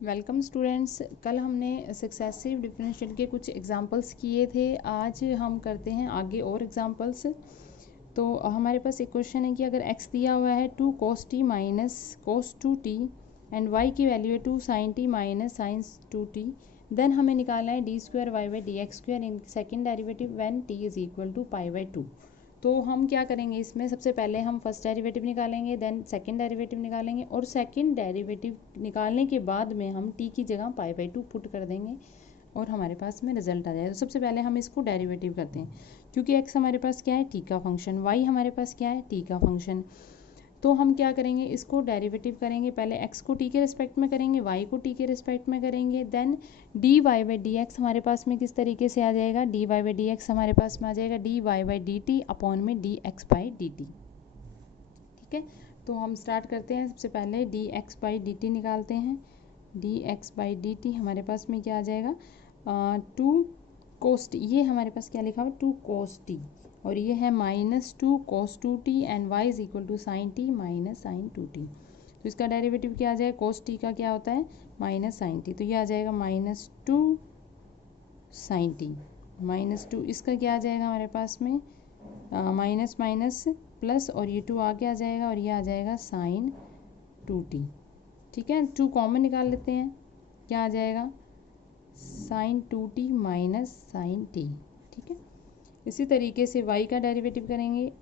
Welcome students. कल हमने successive differential के कुछ एग्जांपल्स किए थे। आज हम करते हैं आगे और एग्जांपल्स। तो हमारे पास एक क्वेश्चन है कि अगर x दिया हुआ है 2 cos t minus cos 2t and y की वैल्यू है 2 sin t minus sin 2t, then हमें निकालना है d square y by D X square in second derivative when t is equal to pi by 2। तो हम क्या करेंगे, इसमें सबसे पहले हम फर्स्ट डेरिवेटिव निकालेंगे, देन सेकंड डेरिवेटिव निकालेंगे, और सेकंड डेरिवेटिव निकालने के बाद में हम t की जगह पाई बाई 2 पुट कर देंगे और हमारे पास में रिजल्ट आ जाएगा। तो सबसे पहले हम इसको डेरिवेटिव करते हैं, क्योंकि x हमारे पास क्या है, t का फंक्शन, y हमारे पास क्या है, t का फंक्शन। तो हम क्या करेंगे, इसको डेरिवेटिव करेंगे। पहले x को t के रिस्पेक्ट में करेंगे, y को t के रिस्पेक्ट में करेंगे, then D Y by D X हमारे पास में किस तरीके से आ जाएगा, D Y by D X हमारे पास में आ जाएगा D Y by D T upon में D x by D T. ठीक है, तो हम स्टार्ट करते हैं। सबसे पहले D x by D T निकालते हैं। D x by D T हमारे पास में क्या आ जाएगा, 2 कोस टी, ये हमारे पास क्या लिखा हुआ, 2 कोस टी, और ये है minus 2 cos 2t and Y is equal to sine T minus sine 2t। तो इसका डेरिवेटिव क्या आ जाएगा, कोस टी का क्या होता है, माइनस साइन टी, तो ये आ जाएगा माइनस 2 साइन टी माइनस 2। इसका क्या आ जाएगा हमारे पास में, माइनस माइनस प्लस, और ये 2 आगे आ जाएगा और ये आ जाएगा साइन 2t। ठीक है, 2 कॉमन निकाल लेते हैं, क्या आ जाएगा, sign 2t minus sign T. ठीक है, इसी तरीके से y का डेरिवेटिव करेंगे,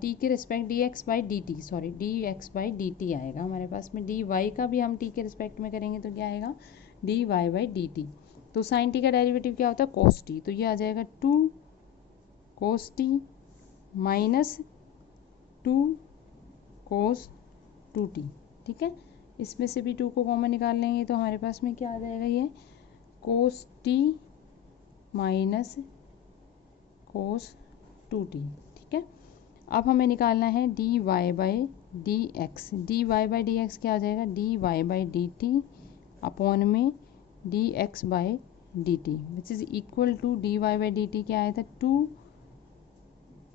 t के respect D x by D T, sorry D x by D T आएगा हमारे पास में। डी वाई का भी हम t के रिस्पेक्ट में करेंगे तो क्या आएगा, D Y by D T. तो साइन टी का डेरिवेटिव क्या होता है, कोस टी, तो ये आ जाएगा 2 cos T minus 2 cos 2t। ठीक है, इसमें से भी 2 को कॉमन निकाल लेंगे तो हमारे पास में क्या आ जाएगा, ये कोस टी माइनस कोस 2t। ठीक है, अब हमें निकालना है D Y by D X. D Y by D X क्या हो जाएगा, D Y by D T upon में D x by D T which is equal to D Y by D T क्या आया था, 2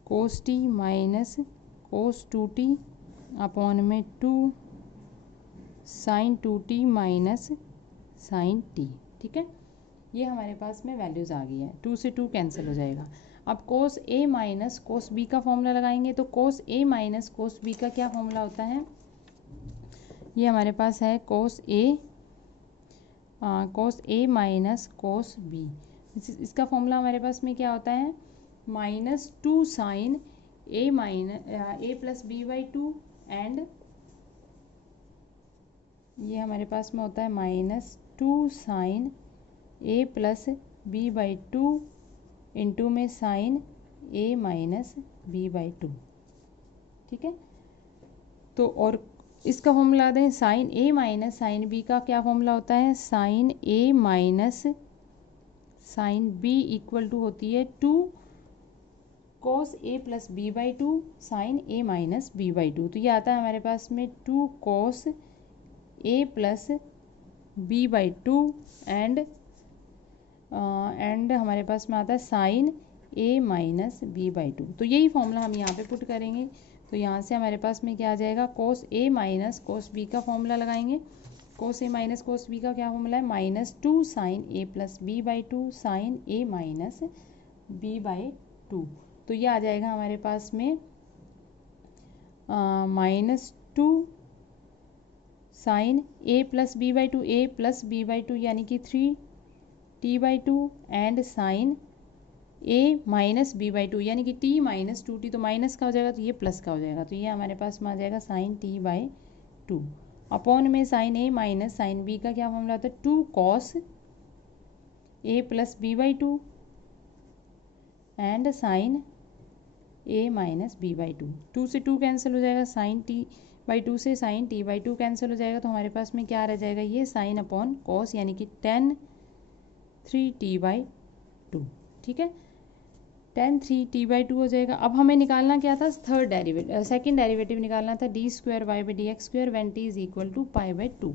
cos T minus cos 2t upon में 2 sign 2t minus sign T. ठीक है, ये हमारे पास में वैल्यूज़ आ गई है, 2 से 2 कैंसिल हो जाएगा। अब कोस ए माइनस कोस बी का फॉर्मूला लगाएंगे, तो कोस ए माइनस कोस बी का क्या फॉर्मूला होता है, ये हमारे पास है cos A minus cos B. इसका फॉर्मूला हमारे पास में क्या होता है, minus 2 sine A minus A plus B by 2 and ये हमारे पास में होता है minus 2 sine A plus B by 2 into में sine A minus B by 2। ठीक है, तो और इसका फॉर्मूला दें, sine A minus sine B का क्या फॉर्मूला होता है, sine A minus sine B equal to होती है 2 cos A plus B by 2 sine A minus B by 2। तो ये आता है हमारे पास में 2 cos A plus B by 2 and हमारे पास में आता है sine A minus B by 2। तो यही फॉर्मूला हम यहाँ पे पुट करेंगे, तो यहाँ से हमारे पास में क्या आ जाएगा, कोस ए माइनस कोस बी का फॉर्मूला लगाएंगे। कोस ए माइनस कोस बी का क्या फॉर्मूला है, minus 2 sine A plus B by 2 sine A minus B by 2। तो ये आ जाएगा हमारे पास में minus 2 sine A plus B by 2, A plus B by 2 यानी कि 3t by 2 and sine A minus B by 2 यानी कि t माइनस 2t, तो माइनस का हो जाएगा तो ये प्लस का हो जाएगा, तो ये हमारे पास में आ जाएगा साइन t बाई 2 अपॉन में sine A minus sine B का क्या फॉर्मूला होता है, 2 cos A plus B by 2 and sine A minus B by 2। 2 से 2 कैंसिल हो जाएगा, साइन t बाई 2 से साइन t बाई 2 कैंसिल हो जाएगा, तो हमारे पास में क्या रह जाएगा, ये साइन अपॉन कॉस यानी कि 10 3t बाई 2। ठीक है, 10 3t बाई 2 हो जाएगा। अब हमें निकालना क्या था, थर्ड डेरिवेटिव, सेकंड डेरिवेटिव निकालना था, D square Y by D X square when t is equal to pi by 2।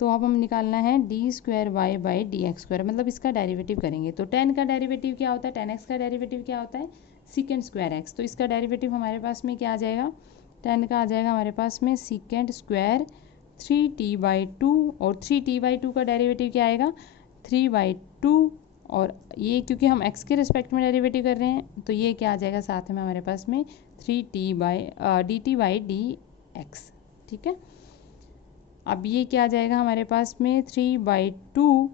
तो अब हम निकालना है D square Y by D X square, मतलब इसका डेरिवेटिव करेंगे। तो 10 का डेरिवेटिव क्या होता है, 10x का डेरिवेटिव क्या होता है, सीकेंड स्क्वायर एक्स। तो इसका डेरिवेटिव हमारे पास में क्या आ जाएगा, 10 का आ जाएगा हमारे पास में सीकेंड स्क्वायर 3t/2 और 3t/2 का डेरिवेटिव क्या आएगा 3/2 और ये क्योंकि हम x के रिस्पेक्ट में डेरिवेटिव कर रहे हैं तो ये क्या आ जाएगा साथ में हमारे पास में 3dt/dx। ठीक है, अब ये क्या आ जाएगा हमारे पास में 3/2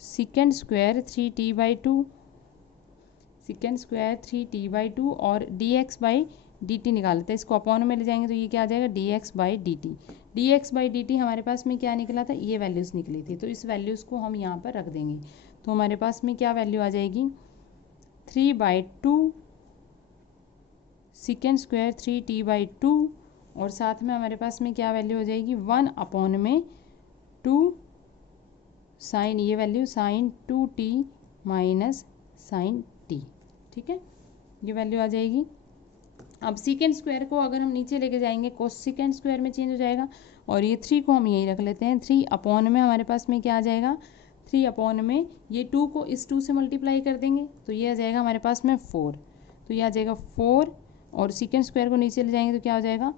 second square 3t/2 second square 3t/2 और dx/dt निकाल लेते हैं, इसको अपॉन में ले जाएंगे तो ये क्या आ जाएगा dx/dt। dx/dt हमारे पास में क्या निकला था, ये वैल्यूज़ निकली थी, तो इस वैल्यूज़ को हम यहाँ पर रख देंगे। तो हमारे पास में क्या वैल्यू आ जाएगी 3/2 सेकेंड स्क्वायर 3t/2 और साथ में हमारे पास में क्या वैल्यू हो जाएगी 1/2 साइन, ये value sine 2t minus sine t। ठीक है, ये वैल्यू आ जाएगी। अब सेकेंड स्क्वायर को अगर हम नीचे लेके जाएंगे कोस सेकेंड स्क्वायर में चेंज हो जाएगा और ये 3 को हम यहीं रख लेते हैं। 3 में हमारे पास में क्या आ जाएगा 3 में ये 2 को इस 2 से मल्टीप्लाई कर देंगे तो ये आ जाएगा हमारे पास में 4, तो ये आ जाएगा 4 और सेकेंड स्क्वायर को नीचे ले जाएंगे तो क्या हो जाएगा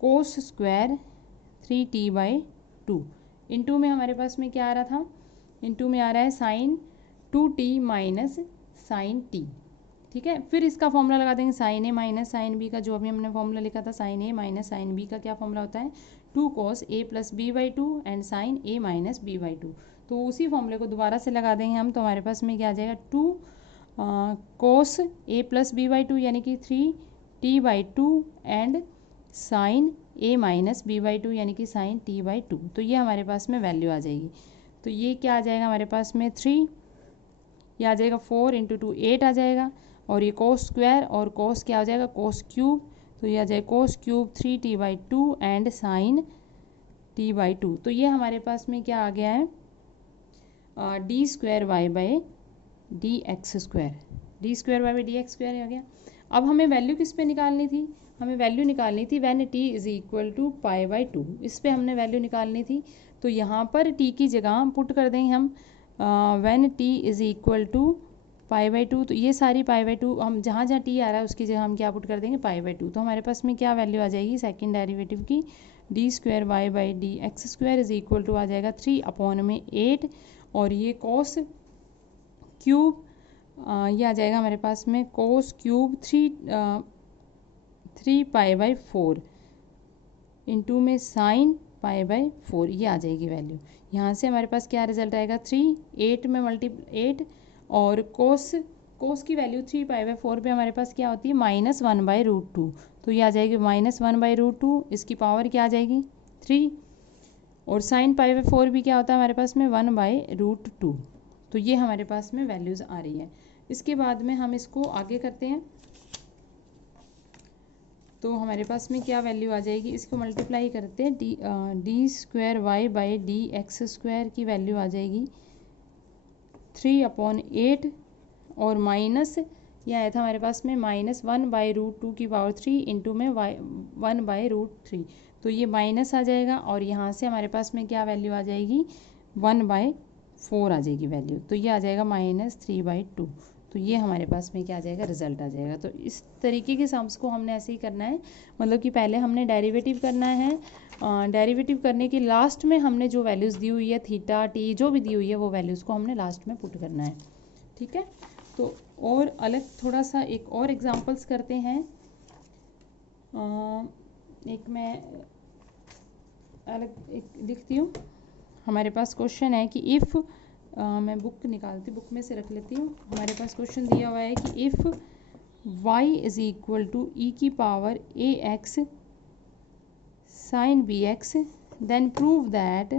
कोस स्क्वायर 3t/2 इंटू में हमारे पास में क्या आ रहा था, इंटू में आ रहा है sign 2t minus sine t। ठीक है, फिर इसका फॉर्मूला लगा देंगे sine A minus sine B का, जो अभी हमने फॉर्मूला लिखा था sine A minus sine B का क्या फॉर्मूला होता है 2 cos a plus b/2 and sine A minus b/2। तो उसी फॉर्मूले को दोबारा से लगा देंगे हम, तो हमारे पास में क्या आ जाएगा 2 cos a प्लस b/2 यानी कि 3t/2 and sign a minus b/2 यानी कि साइन t/2। तो ये हमारे पास में वैल्यू आ जाएगी। तो ये क्या आ जाएगा हमारे पास में 3, ये आ जाएगा 4 × 2 8 आ जाएगा और ये कोस स्क्वायर और कोस क्या आ जाएगा कोस क्यूब, तो ये आ जाएगा cos cube 3t/2 and sign t/2। तो ये हमारे पास में क्या आ गया है d²y/dx², d²y/dx² आ गया। अब हमें वैल्यू किस पे निकालनी थी, हमें वैल्यू निकालनी थी व्हेन t = π/2, इस पे हमने वैल्यू निकालनी थी। तो यहाँ पर t की जगह पुट कर देंगे हम व्हेन t = π/2, तो ये सारी π/2 हम जहाँ जहाँ t आ रहा है उसकी जगह हम क्या पुट कर देंगे π/2। तो हमारे पास में क्या वैल्यू आ जाएगी सेकंड डेरिवेटिव की d²y/dx² आ जाएगा 3/8 और ये कोस क्यूब ये आ जाएगा हमारे पास में कोस क्यूब 3π/4 इंटू में साइन π/4, ये आ जाएगी वैल्यू। यहाँ से हमारे पास क्या रिजल्ट आएगा 3 8 में ×8 और कोस की वैल्यू 3π/4 पे हमारे पास क्या होती है -1/√2, तो ये आ जाएगी -1/√2, इसकी पावर क्या आ जाएगी 3 और साइन π/4 भी क्या होता है हमारे पास में 1/√2। तो ये हमारे पास में वैल्यूज़ आ रही है। इसके बाद में हम इसको आगे करते हैं तो हमारे पास में क्या वैल्यू आ जाएगी, इसको मल्टीप्लाई करते हैं d²y/dx² की वैल्यू आ जाएगी 3/8 और माइनस ये आया था हमारे पास में -1/√2 की पावर 3 इंटू में 1/√3, तो ये माइनस आ जाएगा और यहाँ से हमारे पास में क्या वैल्यू आ जाएगी 1/4 आ जाएगी वैल्यू, तो ये आ जाएगा -3/2। तो ये हमारे पास में क्या आ जाएगा रिजल्ट आ जाएगा। तो इस तरीके के सम्स को हमने ऐसे ही करना है, मतलब कि पहले हमने डेरिवेटिव करना है, डेरिवेटिव करने के लास्ट में हमने जो वैल्यूज़ दी हुई है थीटा टी जो भी दी हुई है वो वैल्यूज़ को हमने लास्ट में पुट करना है। ठीक है, तो और अलग थोड़ा सा एक और एग्जांपल्स करते हैं। एक मैं अलग एक लिखती हूँ, हमारे पास क्वेश्चन है कि इफ़ मैं बुक निकालती बुक में से रख लेती हूँ। हमारे पास क्वेश्चन दिया हुआ है कि if y = e⁴ax sin bx then prove that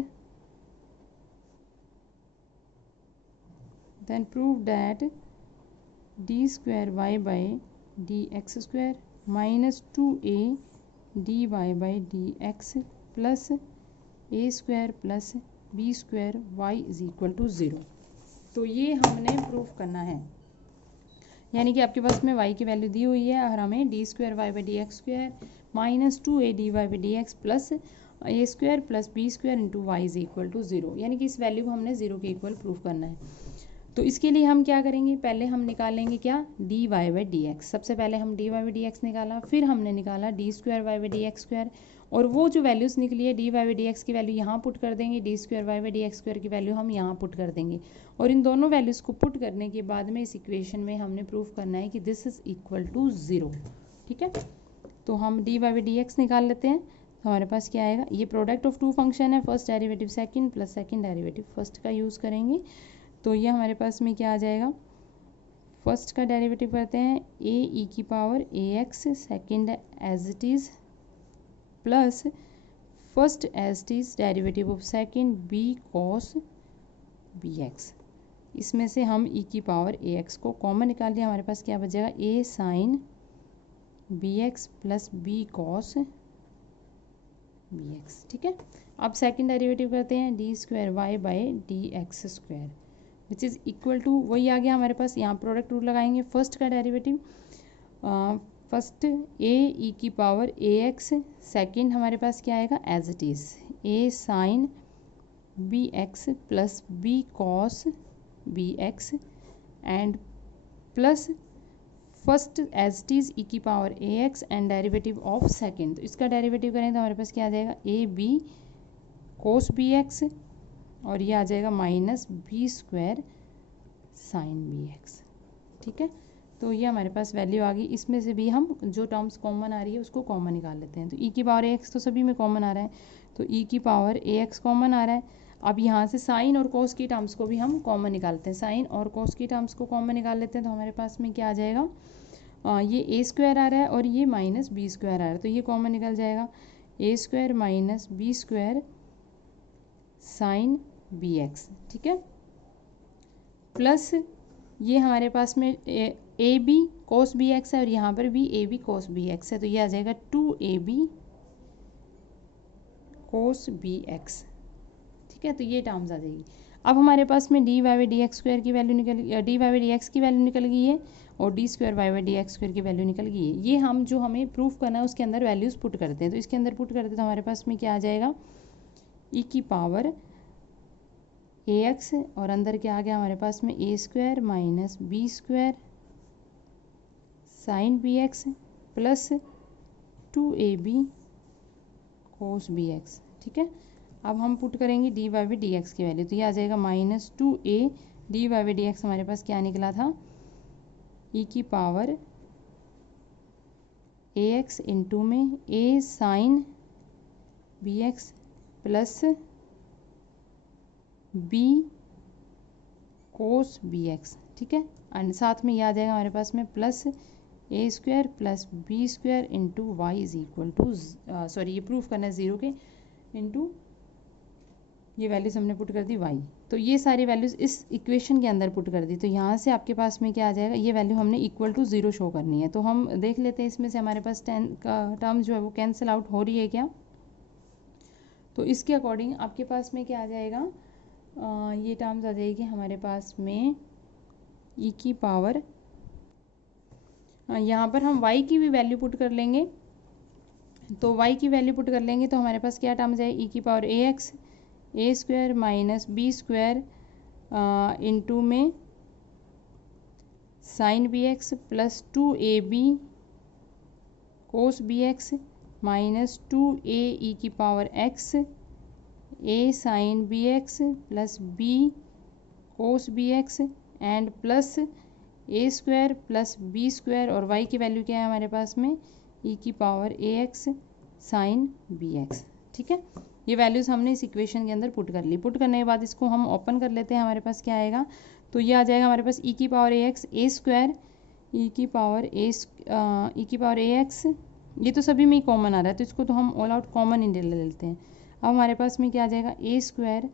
d²y/dx² -2a dy/dx plus a² plus b² y = 0। तो ये हमने प्रूफ करना है, यानी कि आपके पास में y की वैल्यू दी हुई है और हमें d²y/dx² -2a dy/dx plus a² plus b² into y = 0, यानी कि इस वैल्यू को हमने 0 के इक्वल प्रूफ करना है। तो इसके लिए हम क्या करेंगे, पहले हम निकालेंगे क्या dy/dx। सबसे पहले हम dy/dx निकाला, फिर हमने निकाला d²y/dx² और वो जो वैल्यूज़ निकली है D Y by D X की वैल्यू यहाँ पुट कर देंगे, D square Y by D X square की वैल्यू हम यहाँ पुट कर देंगे, और इन दोनों वैल्यूज़ को पुट करने के बाद में इस इक्वेशन में हमने प्रूफ करना है कि दिस इज़ इक्वल टू 0। ठीक है, तो हम D Y by D X निकाल लेते हैं। तो हमारे पास क्या आएगा, ये प्रोडक्ट ऑफ टू फंक्शन है, first derivative second plus second derivative first का यूज़ करेंगे। तो ये हमारे पास में क्या आ जाएगा, फर्स्ट का डेरिवेटिव करते हैं ए ई की power A X second as it is plus first as it is derivative of second B cos B X. इसमें से हम ई की पावर ए एक्स को कॉमन निकाल लिया, हमारे पास क्या बचेगा A sine B x plus B cos B X. ठीक है, अब सेकेंड डेरिवेटिव करते हैं D square Y by D X square which is equal to, वही आ गया हमारे पास, यहाँ प्रोडक्ट रूल लगाएंगे। फर्स्ट का डेरिवेटिव फर्स्ट ए ई की पावर ए एक्स, सेकेंड हमारे पास क्या आएगा as it is A sine B x plus B cos B X and plus first as it is E की power A X and derivative of second. तो इसका derivative करें तो हमारे पास क्या आ जाएगा A B cos B x और ये आ जाएगा minus B square sine B X. ठीक है, तो ये हमारे पास वैल्यू आ गई। इसमें से भी हम जो टर्म्स कॉमन आ रही है उसको कॉमन निकाल लेते हैं। तो ई की पावर ए एक्स तो सभी में कॉमन आ रहा है, तो ई की पावर ए एक्स कॉमन आ रहा है। अब यहाँ से साइन और कोस की टर्म्स को भी हम कॉमन निकालते हैं, साइन और कोस की टर्म्स को कॉमन निकाल लेते हैं। तो हमारे पास में क्या आ जाएगा, ये ए स्क्वायर आ रहा है और ये माइनस बी स्क्वायर आ रहा है, तो ये कॉमन निकल जाएगा ए square minus B square sine B X. ठीक है, प्लस ये हमारे पास में A B cos B X है और यहाँ पर भी A B cos B X है, तो ये आ जाएगा 2ab कोस बी एक्स। ठीक है, तो ये टर्म्स आ जाएगी। अब हमारे पास में D Y by D X square की वैल्यू निकल, D Y by D X की वैल्यू निकल गई है और D square Y by D X square की वैल्यू निकल गई है। ये हम जो हमें प्रूफ करना है उसके अंदर वैल्यूज़ पुट करते हैं। तो इसके अंदर पुट करते हैं तो हमारे पास में क्या आ जाएगा ई की पावर ए एक्स और अंदर क्या आ गया हमारे पास में ए square minus B square sine B x plus 2ab cos B X. ठीक है, अब हम पुट करेंगे D Y by D X की वैल्यू, तो ये आ जाएगा minus 2a D Y by D X हमारे पास क्या निकला था ई की पावर ए एक्स इंटू में A sine B x plus B cos B X. ठीक है, एंड साथ में ये आ जाएगा हमारे पास में plus A square plus B square into Y is equal to, sorry ये प्रूफ करना है 0 के इंटू ये वैल्यूज़ हमने पुट कर दी y। तो ये सारी वैल्यूज़ इस इक्वेशन के अंदर पुट कर दी, तो यहाँ से आपके पास में क्या आ जाएगा, ये वैल्यू हमने इक्वल टू 0 शो करनी है। तो हम देख लेते हैं इसमें से हमारे पास 10 का टर्म जो है वो कैंसिल आउट हो रही है क्या। तो इसके अकॉर्डिंग आपके पास में क्या आ जाएगा, ये टर्म्स आ जाएगी हमारे पास में ई की पावर, यहाँ पर हम y की भी वैल्यू पुट कर लेंगे। तो y की वैल्यू पुट कर लेंगे तो हमारे पास क्या टर्म्स है ई की power A X A square minus B square into में sine B x plus 2ab cos B x minus 2a E की power X A sine B x plus B cos B X and plus A square plus B square और y की value क्या है हमारे पास में E की power A X sine B X. ठीक है, ये वैल्यूज़ हमने इस इक्वेशन के अंदर पुट कर ली। पुट करने के बाद इसको हम ओपन कर लेते हैं, हमारे पास क्या आएगा, तो ये आ जाएगा हमारे पास ई की power A X A square ई की पावर ए एक्स, ये तो सभी में ही कॉमन आ रहा है तो इसको तो हम ऑल आउट कॉमन इन ले लेते हैं। अब हमारे पास में क्या आ जाएगा ए square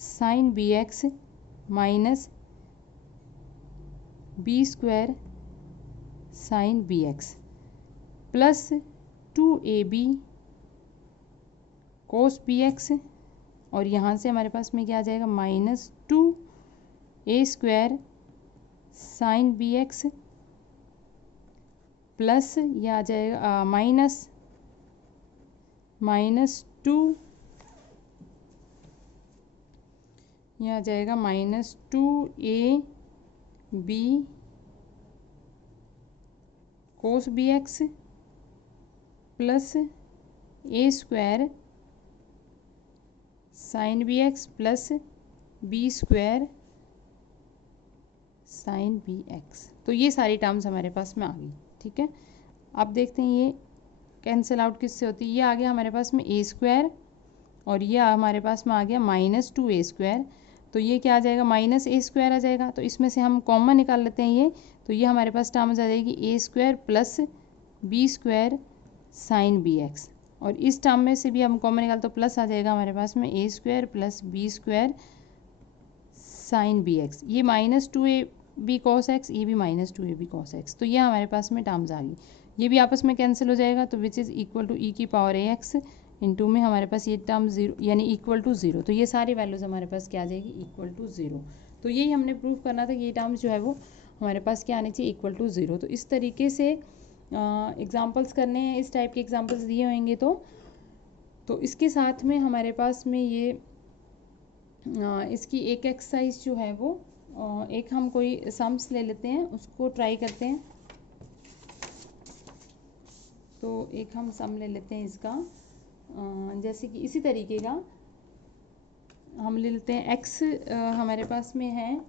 sine B x minus B square sine B x plus 2ab cos B x और यहाँ से हमारे पास में क्या आ जाएगा minus 2a square sine B x plus ये आ जाएगा माइनस 2, ये आ जाएगा minus 2ab cos B x plus ए square sine B x plus B square sine B x. तो ये सारी टर्म्स हमारे पास में आ गई, ठीक है। अब देखते हैं ये कैंसिल आउट किससे होती है। ये आ गया हमारे पास में ए स्क्वायर और ये हमारे पास में आ गया माइनस 2a स्क्वायर। तो ये क्या आ जाएगा, माइनस ए स्क्वायर आ जाएगा। तो इसमें से हम कॉमन निकाल लेते हैं ये, तो ये हमारे पास टर्म आ जाएगी a square plus B square sine B x. और इस टर्म में से भी हम कॉमन निकाल तो प्लस आ जाएगा हमारे पास में ए square plus B square sine B x. ये माइनस 2ab कॉस एक्स, ये भी माइनस 2ab कॉस एक्स। तो ये हमारे पास में टर्म्स आ गई, ये भी आपस में कैंसिल हो जाएगा। तो विच इज़ इक्वल टू ई की पावर ए एक्स इंटू में हमारे पास ये टर्म जीरो यानी इक्वल टू ज़ीरो। तो ये सारी वैल्यूज़ हमारे पास क्या आ जाएगी, इक्वल टू ज़ीरो। तो यही हमने प्रूव करना था कि ये टर्म्स जो है वो हमारे पास क्या आनी चाहिए, इक्वल टू ज़ीरो। तो इस तरीके से एग्जाम्पल्स करने हैं, इस टाइप के एग्जाम्पल्स दिए होंगे। तो इसके साथ में हमारे पास में ये इसकी एक एक्सरसाइज जो है वो एक हम कोई सम्स ले लेते हैं, उसको ट्राई करते हैं। तो एक हम सम ले लेते हैं इसका, जैसे कि इसी तरीके का हम ले लेते हैं। x हमारे पास में है,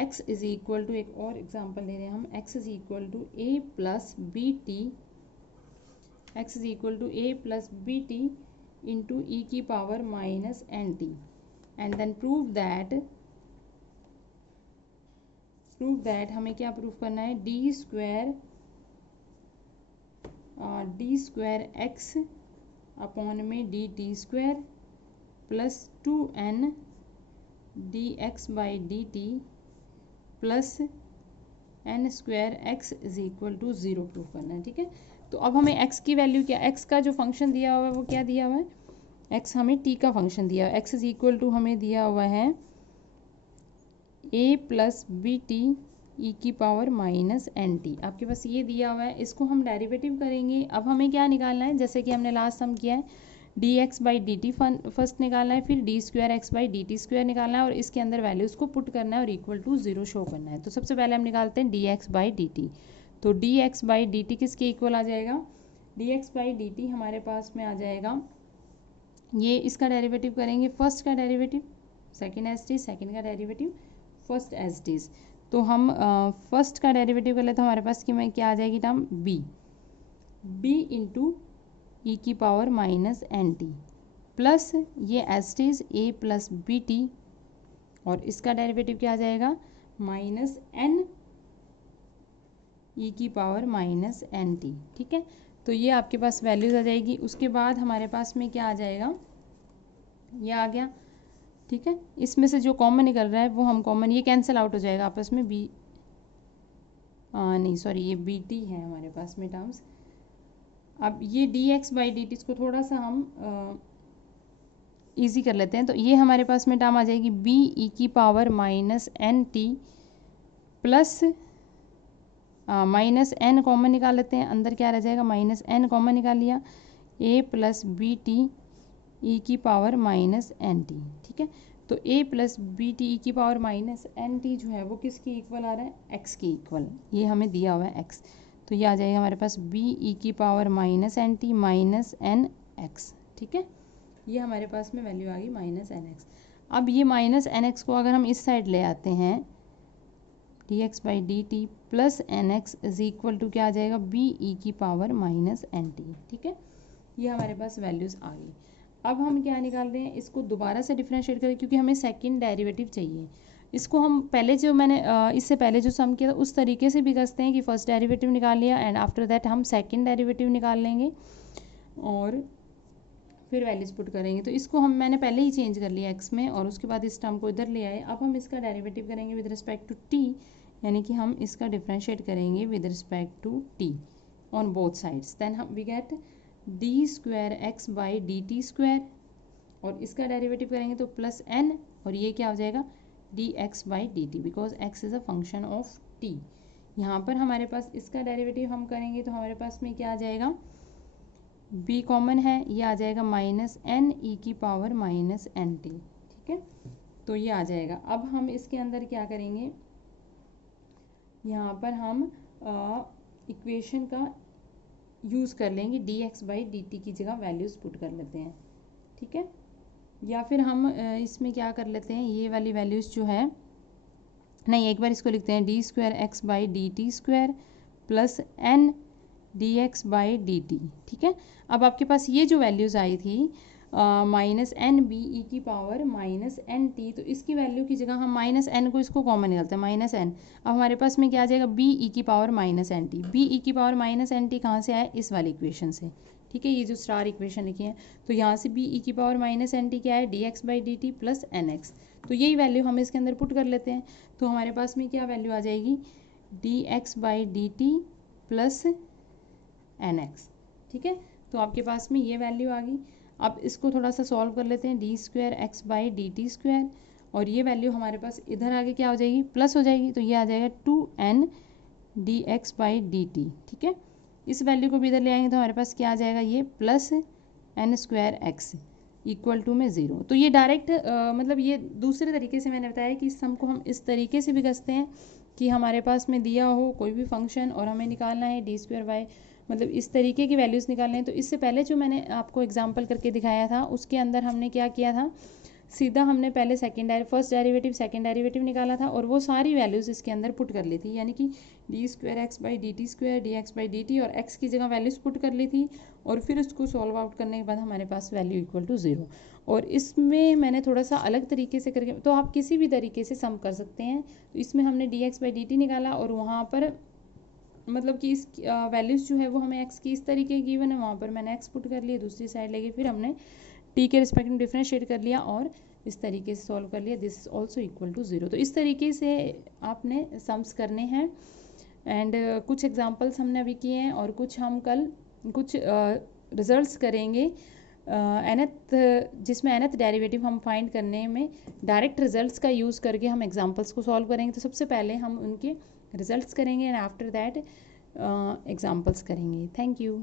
x इज इक्वल टू, एक और एग्जांपल ले रहे हैं हम, x is equal to a plus B t, x is equal to a plus B t into ई की power minus N t. And then prove that हमें क्या प्रूव करना है, डी स्क्वायर एक्स अपॉन में d T square plus 2n d x by D T plus n square x is equal to zero prove करना है, ठीक है। तो अब हमें x की वैल्यू क्या, x का जो फंक्शन दिया हुआ है वो क्या दिया हुआ है, x हमें t का फंक्शन दिया हुआ है। x इज इक्वल टू हमें दिया हुआ है a plus B T E की पावर माइनस एन टी, आपके पास ये दिया हुआ है। इसको हम डेरिवेटिव करेंगे। अब हमें क्या निकालना है, जैसे कि हमने लास्ट सम किया है, D x by D T first निकालना है, फिर D square x by D T square निकालना है और इसके अंदर वैल्यूज़ को पुट करना है और इक्वल टू ज़ीरो शो करना है। तो सबसे पहले हम निकालते हैं D x by D T. तो d x by D t किसके इक्वल आ जाएगा, d x by D T हमारे पास में आ जाएगा, ये इसका डेरिवेटिव करेंगे, फर्स्ट का derivative second as it, second का डेरिवेटिव फर्स्ट एज टीज। तो हम फर्स्ट का डेरिवेटिव कर लेते हैं, हमारे पास कि में क्या आ जाएगी टर्म बी इंटू ई की power minus N T plus ये as it's A plus B T और इसका डेरिवेटिव क्या आ जाएगा, माइनस एन ई की पावर माइनस एन टी, ठीक है। तो ये आपके पास वैल्यूज आ जाएगी। उसके बाद हमारे पास में क्या आ जाएगा, ये आ गया, ठीक है। इसमें से जो कॉमन निकल रहा है वो हम कॉमन, ये कैंसिल आउट हो जाएगा आपस में, नहीं सॉरी, ये बी टी है हमारे पास में टर्म्स। अब ये D x by D T इसको थोड़ा सा हम ईजी कर लेते हैं। तो ये हमारे पास में टर्म आ जाएगी बी ई की power minus N T plus minus N common निकाल लेते हैं, अंदर क्या रह जाएगा, माइनस एन कॉमन निकाल लिया, ए प्लस बी टी ई की पावर माइनस एन टी, ठीक है। तो ए प्लस बी टी ई की पावर माइनस एन टी जो है वो किसकी इक्वल आ रहा है, एक्स की इक्वल, ये हमें दिया हुआ है एक्स। तो ये आ जाएगा हमारे पास बी ई की power minus N T minus N X, ठीक है। ये हमारे पास में वैल्यू आ गई माइनस एन एक्स। अब ये माइनस एन एक्स को अगर हम इस साइड ले आते हैं, D x by D T plus N X is equal to क्या आ जाएगा, बी ई की पावर माइनस एन टी, ठीक है। ये हमारे पास वैल्यूज़ आ गई। अब हम क्या निकाल रहे हैं, इसको दोबारा से डिफरेंशिएट करें क्योंकि हमें सेकंड डेरिवेटिव चाहिए। इसको हम पहले जो मैंने इससे पहले जो सम किया था उस तरीके से भी कसते हैं कि फर्स्ट डेरिवेटिव निकाल लिया एंड आफ्टर दैट हम सेकंड डेरिवेटिव निकाल लेंगे और फिर वैल्यूज पुट करेंगे। तो इसको मैंने पहले ही चेंज कर लिया एक्स में और उसके बाद इस टर्म को इधर ले आए। अब हम इसका डेरिवेटिव करेंगे विद रिस्पेक्ट टू टी, यानी कि हम इसका डिफरेंशिएट करेंगे with respect to t on both sides. Then हम we get d square x by D T square और इसका डेरिवेटिव करेंगे तो प्लस एन और ये क्या हो जाएगा, d x by D T, because x is a function of T. यहाँ पर हमारे पास इसका डेरिवेटिव हम करेंगे तो हमारे पास में क्या आ जाएगा, बी कॉमन है, ये आ जाएगा माइनस एन ई की पावर माइनस एन टी, ठीक है। तो ये आ जाएगा। अब हम इसके अंदर क्या करेंगे, यहाँ पर हम इक्वेशन का यूज़ कर लेंगे, D x by D T की जगह वैल्यूज़ पुट कर लेते हैं, ठीक है। या फिर हम इसमें क्या कर लेते हैं, ये वाली वैल्यूज़ जो है, नहीं एक बार इसको लिखते हैं, D square x by D T square plus N D x by D T, ठीक है। अब आपके पास ये जो वैल्यूज़ आई थी माइनस एन बी ई की पावर माइनस एन टी, तो इसकी वैल्यू की जगह हम माइनस एन को इसको कॉमन निकालते हैं, माइनस एन। अब हमारे पास में क्या आ जाएगा, बी ई की power minus N T. B E की पावर माइनस एन टी कहाँ से आया, इस वाली इक्वेशन से, ठीक है, ये जो स्टार इक्वेशन लिखी है। तो यहाँ से बी ई की पावर माइनस एन टी क्या है, D x by D T plus N X. तो यही वैल्यू हम इसके अंदर पुट कर लेते हैं। तो हमारे पास में क्या वैल्यू आ जाएगी, D x by D T plus N X, ठीक है। तो आपके पास में ये वैल्यू आ गई। अब इसको थोड़ा सा सॉल्व कर लेते हैं, D square x by D T square, और ये वैल्यू हमारे पास इधर आगे क्या हो जाएगी, प्लस हो जाएगी। तो ये आ जाएगा 2n d x by D T, ठीक है। इस वैल्यू को भी इधर ले आएंगे तो हमारे पास क्या आ जाएगा, ये plus N square X equal to में 0। तो ये डायरेक्ट मतलब ये दूसरे तरीके से मैंने बताया कि इस सम को हम इस तरीके से भी कसते हैं कि हमारे पास में दिया हो कोई भी फंक्शन और हमें निकालना है डी स्क्वायर बाई, मतलब इस तरीके की वैल्यूज़ निकालने हैं। तो इससे पहले जो मैंने आपको एग्जांपल करके दिखाया था उसके अंदर हमने क्या किया था, सीधा हमने पहले फर्स्ट डेरिवेटिव सेकंड डेरिवेटिव निकाला था और वो सारी वैल्यूज़ इसके अंदर पुट कर ली थी, यानी कि D square x by D T square, D x by D T, और एक्स की जगह वैल्यूज़ पुट कर ली थी। और फिर उसको सॉल्व आउट करने के बाद हमारे पास वैल्यू इक्वल टू 0। और इसमें मैंने थोड़ा सा अलग तरीके से करके, तो आप किसी भी तरीके से सम कर सकते हैं। तो इसमें हमने D x by D T निकाला और वहाँ पर मतलब कि इस वैल्यूज़ जो है वो हमें एक्स की इस तरीके की गिवन है, वहाँ पर मैंने एक्स पुट कर लिया, दूसरी साइड लेके फिर हमने टी के रिस्पेक्ट में डिफ्रेंशिएट कर लिया और इस तरीके से सॉल्व कर लिया, this is also equal to 0। तो इस तरीके से आपने सम्स करने हैं। एंड कुछ एग्जांपल्स हमने अभी किए हैं और कुछ हम कल कुछ रिजल्ट्स करेंगे nth, जिसमें nth डेरिवेटिव हम फाइंड करने में डायरेक्ट रिजल्ट्स का यूज़ करके हम एग्जांपल्स को सॉल्व करेंगे। तो सबसे पहले हम उनके रिजल्ट्स करेंगे एंड आफ्टर दैट एग्जांपल्स करेंगे। Thank you.